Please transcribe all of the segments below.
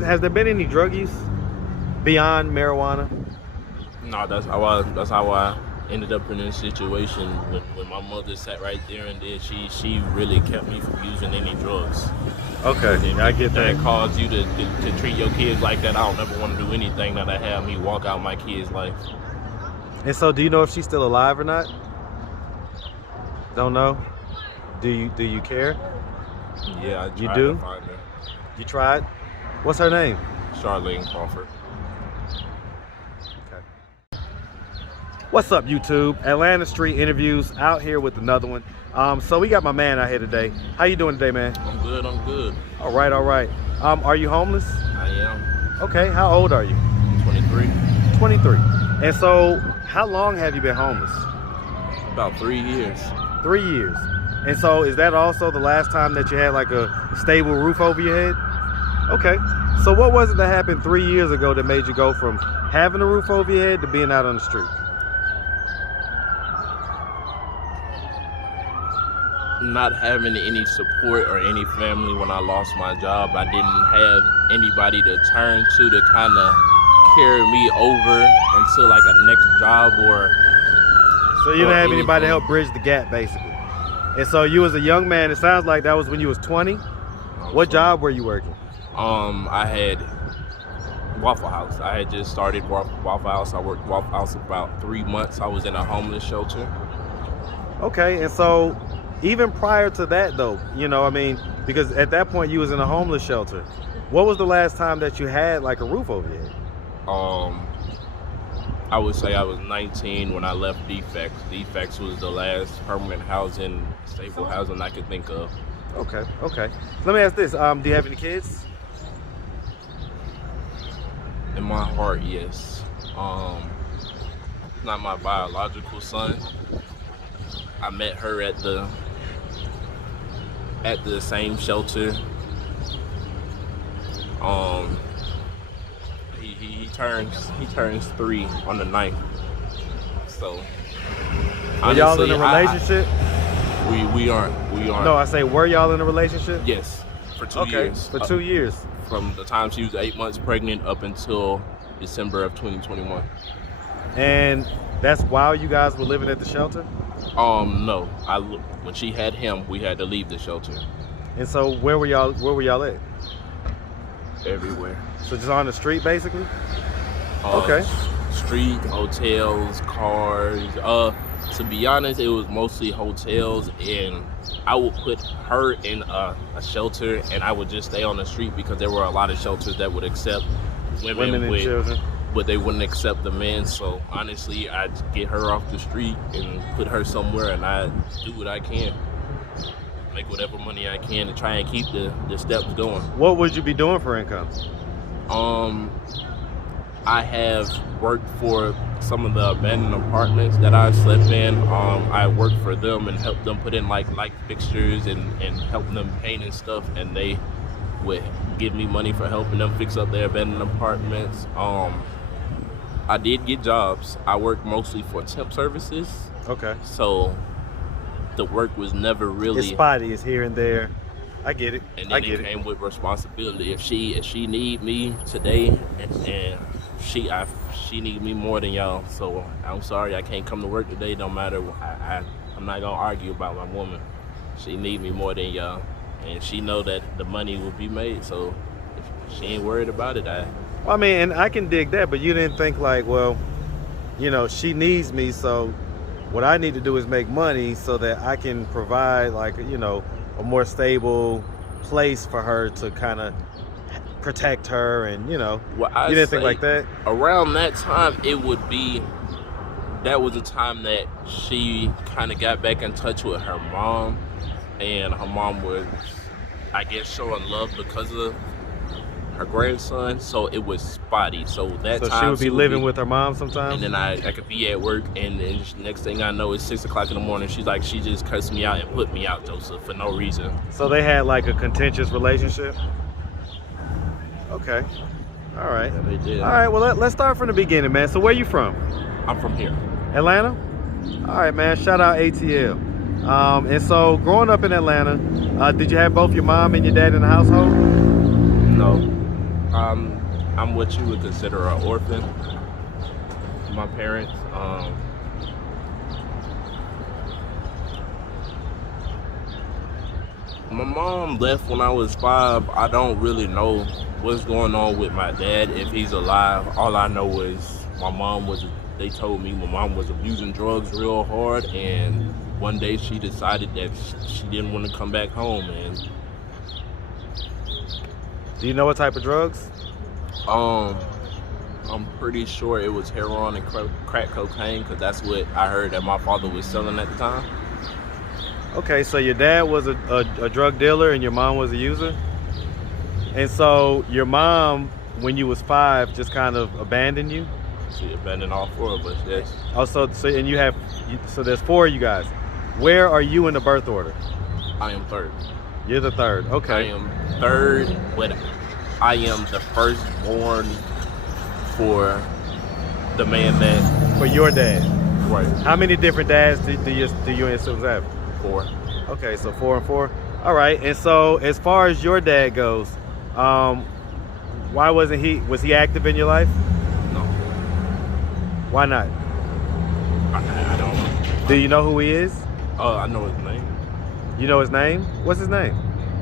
Has there been any drug use beyond marijuana? No, that's how I ended up in this situation when my mother sat right there, and then she really kept me from using any drugs. Okay, I get that. That caused you to treat your kids like that. I don't ever want to do anything that I have me walk out my kid's life. And so, do you know if she's still alive or not? Don't know. Do you care? Yeah, I tried You do? to find her. You tried? What's her name? Charlene Crawford. Okay. What's up, YouTube? Atlanta Street Interviews out here with another one. So we got my man out here today. How you doing today, man? I'm good. All right. Are you homeless? I am. Okay. How old are you? 23. 23. And so, how long have you been homeless? About 3 years. 3 years. And so, is that also the last time that you had like a stable roof over your head? Okay. So what was it that happened 3 years ago that made you go from having a roof over your head to being out on the street? Not having any support or any family when I lost my job. I didn't have anybody to turn to kind of carry me over until like a next job or. So you didn't have anybody to help bridge the gap, basically. And so you was a young man. It sounds like that was when you was 20. What job were you working? I had Waffle House. I had just started Waffle House. I worked Waffle House about 3 months. I was in a homeless shelter. Okay, and so even prior to that, though, you know, I mean, because at that point you was in a homeless shelter. What was the last time that you had like a roof over your head? I would say I was 19 when I left Defects. Defects was the last permanent housing, stable housing I could think of. Okay. Let me ask this: do you have any kids? In my heart, yes. Not my biological son. I met her at the same shelter. He turns 3 on the 9th. So Were y'all in a relationship? We aren't. No, I say, were y'all in a relationship? Yes, for 2 years. For 2 years. From the time she was 8 months pregnant up until December of 2021. And that's while you guys were living at the shelter? No. When she had him, we had to leave the shelter. And so where were y'all at? Everywhere. So just on the street, basically? Okay. Street, hotels, cars. To be honest, it was mostly hotels, and I would put her in a shelter, and I would just stay on the street because there were a lot of shelters that would accept women and children, but they wouldn't accept the men. So honestly, I'd get her off the street and put her somewhere, and I do what I can, make whatever money I can to try and keep the steps going. What would you be doing for income? I have worked for some of the abandoned apartments that I've slept in. I worked for them and helped them put in like light fixtures and help them paint and stuff, and they would give me money for helping them fix up their abandoned apartments. I did get jobs. I worked mostly for temp services. Okay. So the work was never really... It's spotty, it's here and there. I get it. And then it came with responsibility. If she need me today, and she need me more than y'all, so I'm sorry I can't come to work today. Don't matter. I'm not gonna argue about my woman. She need me more than y'all, and she know that the money will be made. So if she ain't worried about it, I mean, and I can dig that, but you didn't think like, well, you know, she needs me, so what I need to do is make money so that I can provide, like, you know, a more stable place for her to kind of protect her, and you know, you didn't think like that? Around that time, that was the time that she kind of got back in touch with her mom, and her mom was, I guess, showing love because of her grandson, so it was spotty. So she would be living with her mom sometimes, and then I could be at work, and next thing I know, it's 6 o'clock in the morning. She's like, she just cussed me out and put me out, Joseph, for no reason. So they had like a contentious relationship? Okay. All right. Yeah, they did. All right, well, let's start from the beginning, man. So where you from? I'm from here. Atlanta? All right, man. Shout out ATL. And so growing up in Atlanta, did you have both your mom and your dad in the household? No. I'm what you would consider an orphan. My parents, my mom left when I was 5. I don't really know what's going on with my dad, if he's alive. All I know is they told me my mom was abusing drugs real hard, and one day she decided that she didn't want to come back home. And Do you know what type of drugs? I'm pretty sure it was heroin and crack cocaine, because that's what I heard that my father was selling at the time. Okay, so your dad was a drug dealer and your mom was a user? And so your mom, when you was 5, just kind of abandoned you? She abandoned all 4 of us, yes. Oh, so there's 4 of you guys. Where are you in the birth order? I am 3rd. You're the 3rd, okay. I am 3rd, but I am the firstborn for the man that... For your dad? Right. How many different dads do you and your siblings have? 4. Okay, so 4 and 4. All right, and so as far as your dad goes, why was he active in your life? No. Why not? I don't know. Do you know who he is? I know his name. You know his name? What's his name?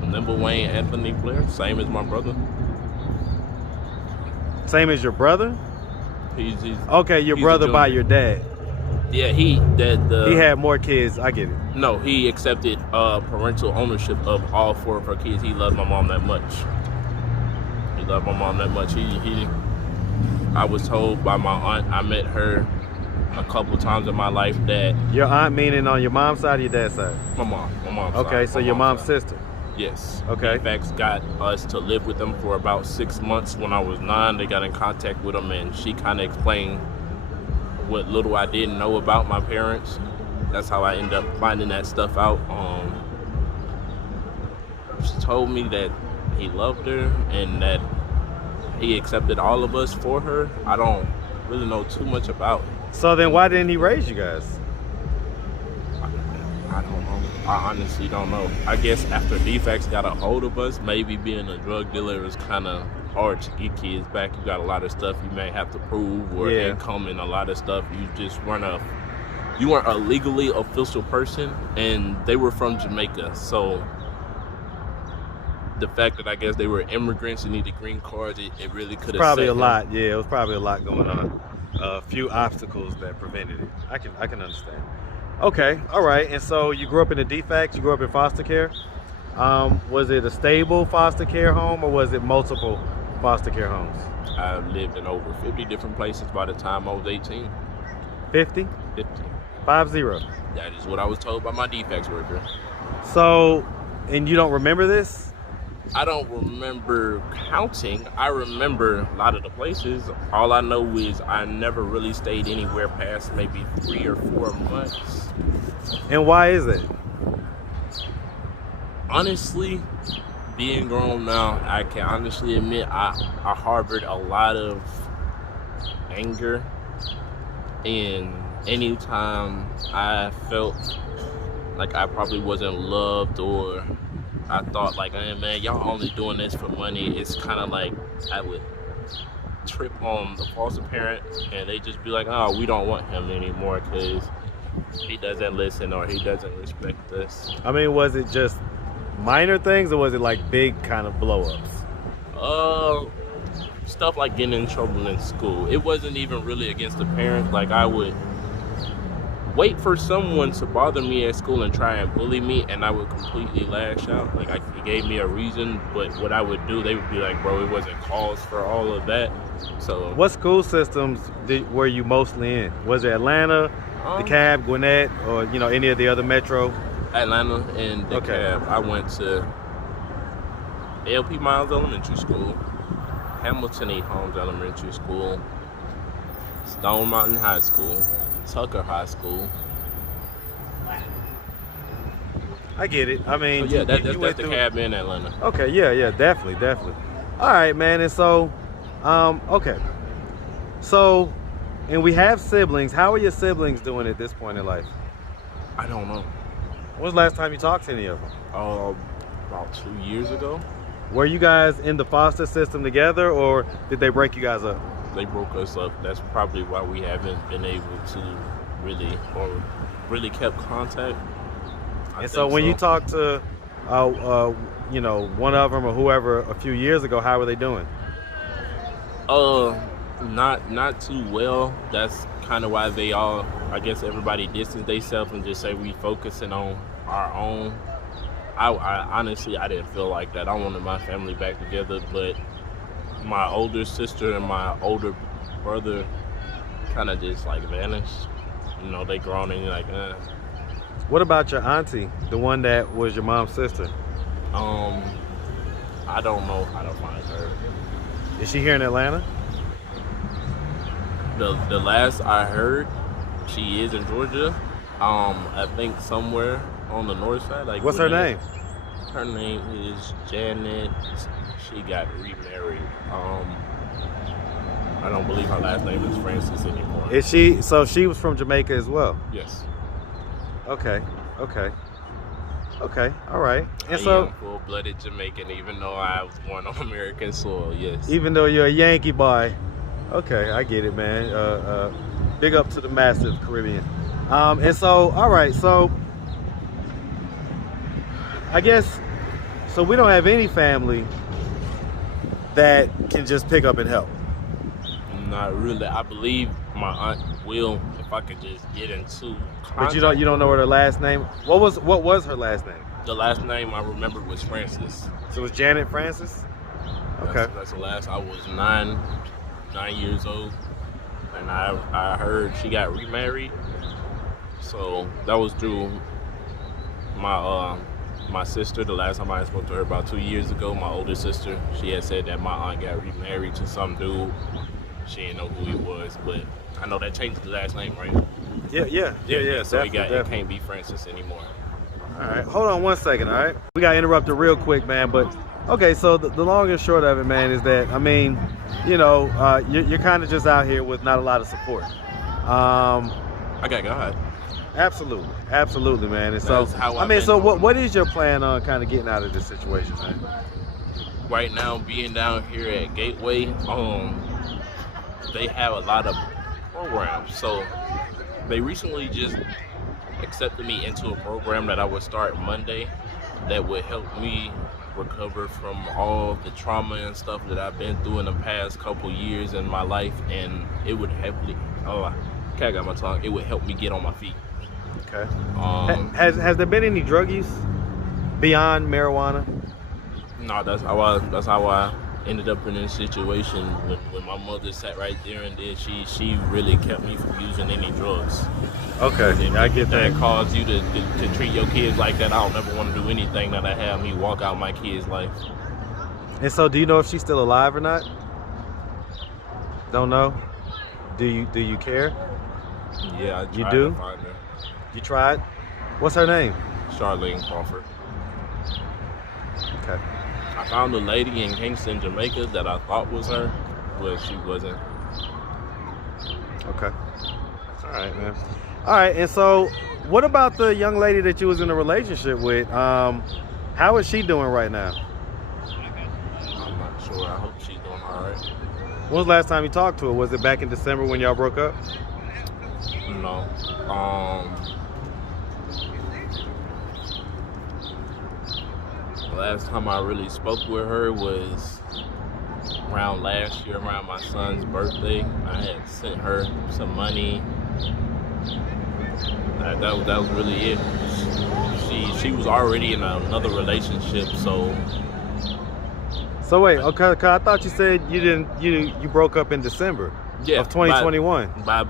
Nimble Wayne Anthony Blair, same as my brother. Same as your brother? He's Okay, your he's brother by your dad. Yeah, he had more kids. I get it. No, he accepted parental ownership of all 4 of her kids. He loved my mom that much. I was told by my aunt, I met her a couple times in my life, that... Your aunt meaning on your mom's side or your dad's side? My mom's Okay, side. so your mom's sister. Yes. Okay. In fact, got us to live with them for about 6 months. When I was 9, they got in contact with them, and she kind of explained what little I didn't know about my parents. That's how I ended up finding that stuff out. She told me that he loved her and that he accepted all of us for her. I don't really know too much about it. So then why didn't he raise you guys? I don't know. I honestly don't know. I guess after defects got a hold of us, maybe being a drug dealer is kind of hard to get kids back. You got a lot of stuff you may have to prove, or income, and a lot of stuff. You just weren't a legally official person, and they were from Jamaica. So the fact that I guess they were immigrants and needed green cards, it really could have probably a lot. Yeah, it was probably a lot going on. A few obstacles that prevented it. I can understand. Okay, all right. And so you grew up in a defect. You grew up in foster care. Was it a stable foster care home, or was it multiple foster care homes? I lived in over 50 different places by the time I was 18. 50? 50. 50. That is what I was told by my defects worker. So, and you don't remember this? I don't remember counting. I remember a lot of the places. All I know is I never really stayed anywhere past maybe 3 or 4 months. And why is it? Honestly, being grown now, I can honestly admit I harbored a lot of anger. And anytime I felt like I probably wasn't loved, or I thought like, hey, man, y'all only doing this for money, it's kind of like I would trip on the foster parent, and they just be like, oh, we don't want him anymore because he doesn't listen or he doesn't respect us. I mean, was it just minor things, or was it like big kind of blow-ups? Stuff like getting in trouble in school. It wasn't even really against the parents. Like, I would wait for someone to bother me at school and try and bully me, and I would completely lash out. Like, it gave me a reason, but what I would do, they would be like, bro, it wasn't cause for all of that. So what school systems were you mostly in? Was it Atlanta, DeKalb, Gwinnett, or any of the other metro? Atlanta and DeKalb. I went to LP Miles Elementary School, Hamilton E. Holmes Elementary School, Stone Mountain High School, Tucker High School. I get it. I mean, so yeah, that's the cab in Atlanta. Okay, yeah, definitely. All right, man. And so, okay. So, and we have siblings. How are your siblings doing at this point in life? I don't know. When was the last time you talked to any of them? About 2 years ago. Were you guys in the foster system together, or did they break you guys up? They broke us up. That's probably why we haven't been able to really kept contact. And so when you talked to, one of them or whoever a few years ago, how were they doing? Not too well. That's kind of why I guess everybody distanced themselves and just say we focusing on our own. I honestly, I didn't feel like that. I wanted my family back together, but my older sister and my older brother kind of just like vanished. They grown and you're like, What about your auntie, the one that was your mom's sister? I don't know how to find her. Is she here in Atlanta? The last I heard, she is in Georgia. I think somewhere on the north side. Like, what's her name? Her name is Janet. She got remarried. I don't believe her last name is Francis anymore. Is she? So she was from Jamaica as well? Yes. Okay. All right. And I so am full-blooded Jamaican, even though I was born on American soil. Yes. Even though you're a Yankee boy. Okay, I get it, man. Big up to the massive Caribbean. And so, all right. So I guess, so we don't have any family that can just pick up and help. Not really. I believe my aunt will, if I could just get into contact. But you don't know what her last name. What was her last name? The last name I remember was Francis. So it was Janet Francis? Okay. That's the last. I was 9 years old, and I heard she got remarried. So that was through my sister. The last time I spoke to her about 2 years ago, my older sister, she had said that my aunt got remarried to some dude. She didn't know who he was, but I know that changed the last name, right? Yeah. So it can't be Francis anymore. All right, hold on one second, all right? We got interrupted real quick, man, but okay, so the long and short of it, man, is that, I mean, you're kind of just out here with not a lot of support. I got God. Absolutely, man. And so, what is your plan on kind of getting out of this situation, man? Right now, being down here at Gateway, they have a lot of programs. So they recently just accepted me into a program that I would start Monday that would help me recover from all the trauma and stuff that I've been through in the past couple years in my life, and it would help me. I got my tongue. It would help me get on my feet. Okay. Has there been any drug use beyond marijuana? No, that's how I ended up in this situation when my mother sat right there and she really kept me from using any drugs. Okay, I get that. That caused you to treat your kids like that. I don't ever want to do anything that I have me walk out my kid's life. And so, do you know if she's still alive or not? Don't know. Do you care? Yeah, I tried you do. To find her. You tried. What's her name? Charlene Crawford. Okay. I found a lady in Kingston, Jamaica that I thought was her, but she wasn't. Okay. All right, man. All right, and so what about the young lady that you was in a relationship with? How is she doing right now? I'm not sure. I hope she's doing all right. When was the last time you talked to her? Was it back in December when y'all broke up? No. Last time I really spoke with her was around last year, around my son's birthday. I had sent her some money. That was really it. She was already in another relationship, so. So wait, okay, 'cause I thought you said you broke up in December of 2021. By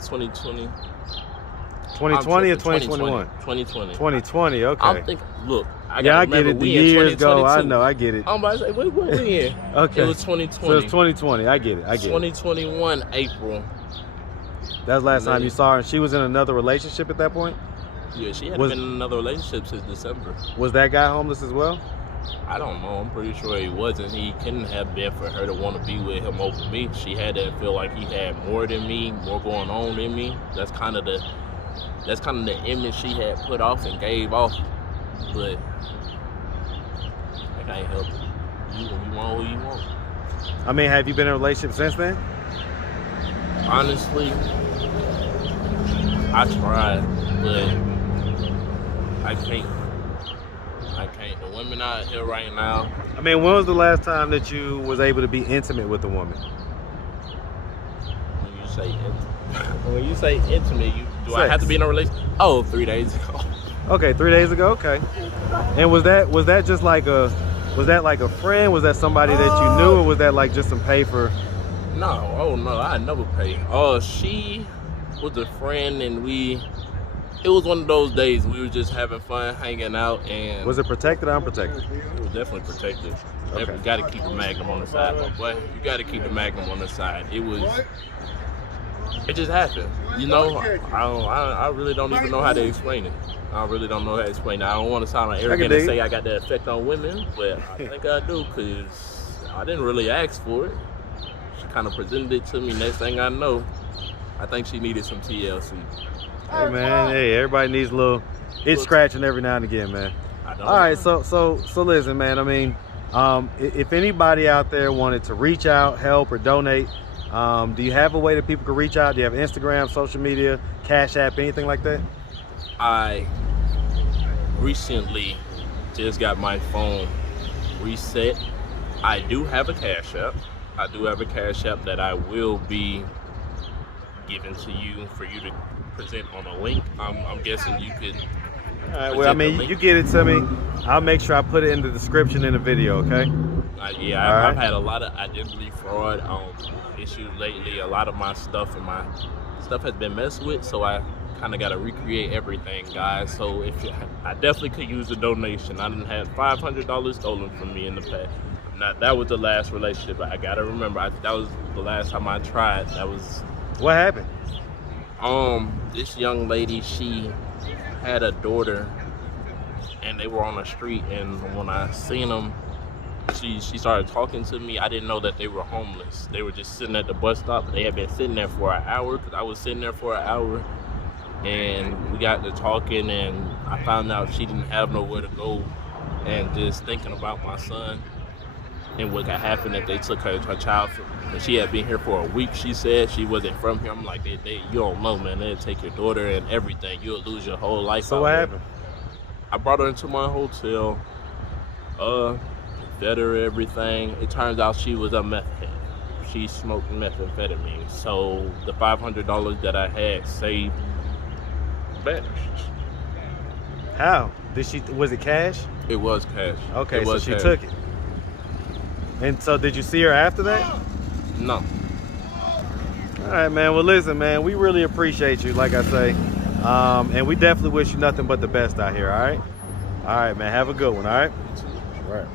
2020. 2020 or 2021? 2020. 2020, okay. I'm thinking, look, I get it. The years go. I know, I get it. I'm about to say, what we in? Okay. It was 2020. So it's 2020. I get it. 2021 April. That was last time you saw her, and she was in another relationship at that point? Yeah, she had been in another relationship since December. Was that guy homeless as well? I don't know. I'm pretty sure he wasn't. He couldn't have been for her to want to be with him over me. She had to feel like he had more than me, more going on than me. That's kind of the image she had put off and gave off. But I can't help it. You want who you want. I mean, have you been in a relationship since then? Honestly, I tried, but I can't. The women out here right now. I mean, when was the last time that you was able to be intimate with a woman? When you say intimate, do I have to be in a relationship? Oh, 3 days ago. Okay, 3 days ago. Okay. And was that just like a friend? Was that somebody that you knew, or was that like just some pay for? No, oh no, I never pay. She was a friend, and it was one of those days we were just having fun, hanging out, and Was it protected or unprotected? it was definitely protected. Okay. You got to keep the magnum on the side, my boy. You got to keep the magnum on the side. It just happened, you know. I really don't even know how to explain it. I really don't know how to explain it. I don't want to sound like arrogant and say I got that effect on women, but I think I do, because I didn't really ask for it. She kind of presented it to me. Next thing I know, I think she needed some TLC. Hey man, hey, everybody needs a little itch scratching every now and again, man. All right, so listen, man. I mean, if anybody out there wanted to reach out, help, or donate, do you have a way that people can reach out? Do you have Instagram, social media, Cash App, anything like that? I recently just got my phone reset. I do have a Cash App. I do have a Cash App that I will be giving to you for you to present on a link. I'm guessing you could. All right, well, I mean, you get it to me. I'll make sure I put it in the description in the video, okay? I've had a lot of identity fraud issues lately. A lot of my stuff has been messed with, so I kind of got to recreate everything, guys. So I definitely could use a donation. I done had $500 stolen from me in the past. Now that was the last relationship. I gotta remember, that was the last time I tried. What happened? This young lady, she had a daughter, and they were on the street, and when I seen them, she started talking to me. I didn't know that they were homeless. They were just sitting at the bus stop. They had been sitting there for an hour, because I was sitting there for an hour, and we got to talking, and I found out she didn't have nowhere to go, and just thinking about my son and what could happen if they took her child from her. She had been here for a week. She said she wasn't from here. I'm like, you don't know, man. They'll take your daughter and everything. You'll lose your whole life. So what happened? I brought her into my hotel, fed her everything. It turns out she was a meth head. She smoked methamphetamine. So the $500 that I had saved vanished. How? Was it cash? It was cash. Okay, so she took it. And so did you see her after that? No. All right, man. Well, listen, man, we really appreciate you, like I say. And we definitely wish you nothing but the best out here, all right? All right, man. Have a good one, all right? All right.